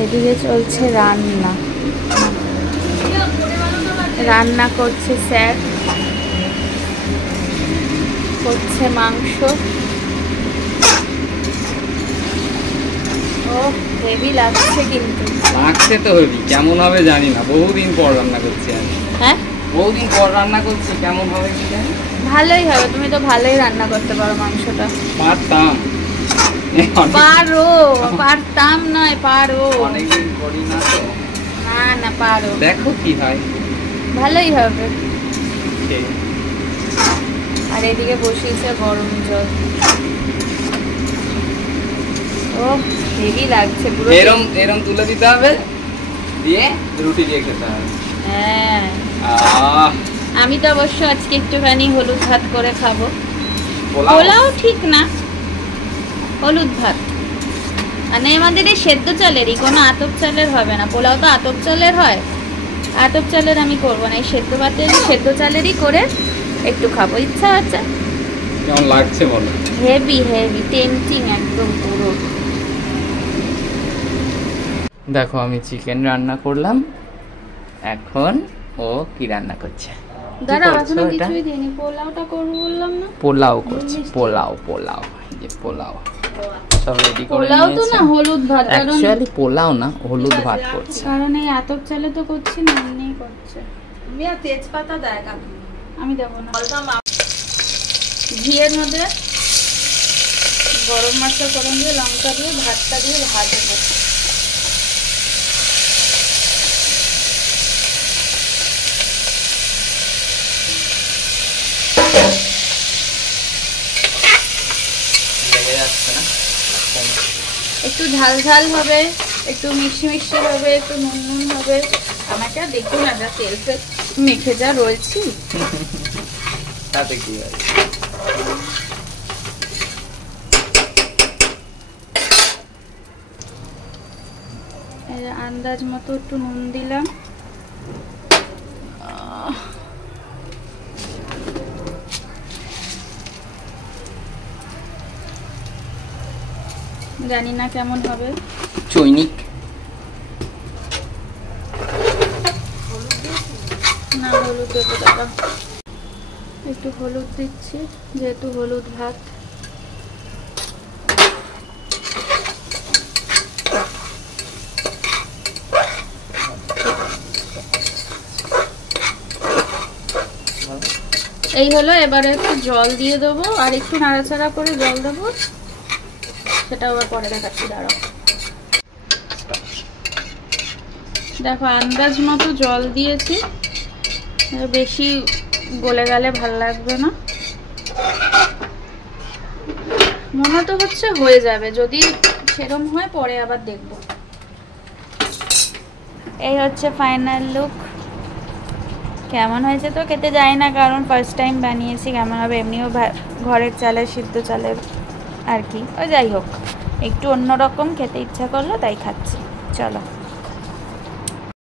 এদিকে চলছে রান্না, রান্না করছে স্যার, করছে মাংস। ও হেভি লাগছে, কিন্তু লাগছে তো হেভি, কেমন হবে জানি না, বহুদিন পর রান্না করছি আমি। হ্যাঁ বহুদিন পর রান্না করছি, কেমন হবে কি জানি। ভালোই হবে, তুমি তো ভালোই রান্না করতে পারো মাংসটা। পারতাম, পারো, পারতাম নয়, পারো। অনেকদিন করি না তো। না না, পারো, দেখো কি হয়, ভালোই হবে। আর এদিকে বসিয়েছে গরম জল। ও হেভি লাগছে পুরো। এরম এরম তুলে দিতে হবে, দিয়ে রুটি দিয়ে খেতে হবে। হ্যাঁ, আমি তো অবশ্য আজকে একটুখানি হলুদ ভাত করে খাবো। পোলাও ঠিক না, হলুদ ভাত। মানে আমাদের এই সেদ্ধ চালেরই, কোনো আতপ চালের হবে না। পোলাও তো আতপ চালের হয়, আতপ চালের আমি করবো না। এই সেদ্ধ ভাতের, সেদ্ধ চালেরই করে একটু খাবো, ইচ্ছা আছে। কেমন লাগছে বলো? হেভি হেভি টেম্পটিং একদম পুরো। দেখো আমি চিকেন রান্না করলাম, এখন ও কি রান্না করছে? দাঁড়াও, এখনো কিছুই দিইনি। পোলাওটা করবো বললাম না? পোলাও করছে, পোলাও পোলাও, এই যে পোলাও সব রেডি করে পোলাও তো না, হলুদ ভাত। অ্যাকচুয়ালি পোলাও না, হলুদ ভাত করছে। কারণ এই আতপ চালে তো করছি না, এমনিই করছে। আমি আর তেজপাতা দেয় কাকু, আমি দেবো না। ঘিয়ের মধ্যে গরম মশলা ফোড়ন দিয়ে, লঙ্কা দিয়ে, ভাতটা দিয়ে ভাজবো। একটু ঝাল ঝাল হবে, একটু মিষ্টি মিষ্টি হবে, একটু নুন নুন হবে। আমাকে দেখুন না, যা তেল ফেল মেখে যা রয়েছি, তাতে কি হয়? আন্দাজ মতো একটু নুন দিলাম। জানি না কেমন হবে। চৈনিক না, হলুদ দেবো দাদা, একটু হলুদ দিচ্ছি যেহেতু হলুদ ভাত। এই হলো, এবারে একটু জল দিয়ে দেবো আর একটু নাড়াচাড়া করে জল দেবো, সেটা আবার পরে দেখাচ্ছি, দাঁড়াও। দেখো আন্দাজ মতো জল দিয়েছি, বেশি গলে গেলে ভালো লাগবে না। মনে তো হচ্ছে হয়ে যাবে, যদি সেরকম হয় পরে আবার দেখবো। এই হচ্ছে ফাইনাল লুক। কেমন হয়েছে তো খেতে যায় না, কারণ ফার্স্ট টাইম বানিয়েছি। কেমন হবে, এমনিও ঘরের চালের, সিদ্ধ চালের আর কি। ও যাই হোক, একটু অন্যরকম খেতে ইচ্ছা করলো তাই খাচ্ছি। চলো।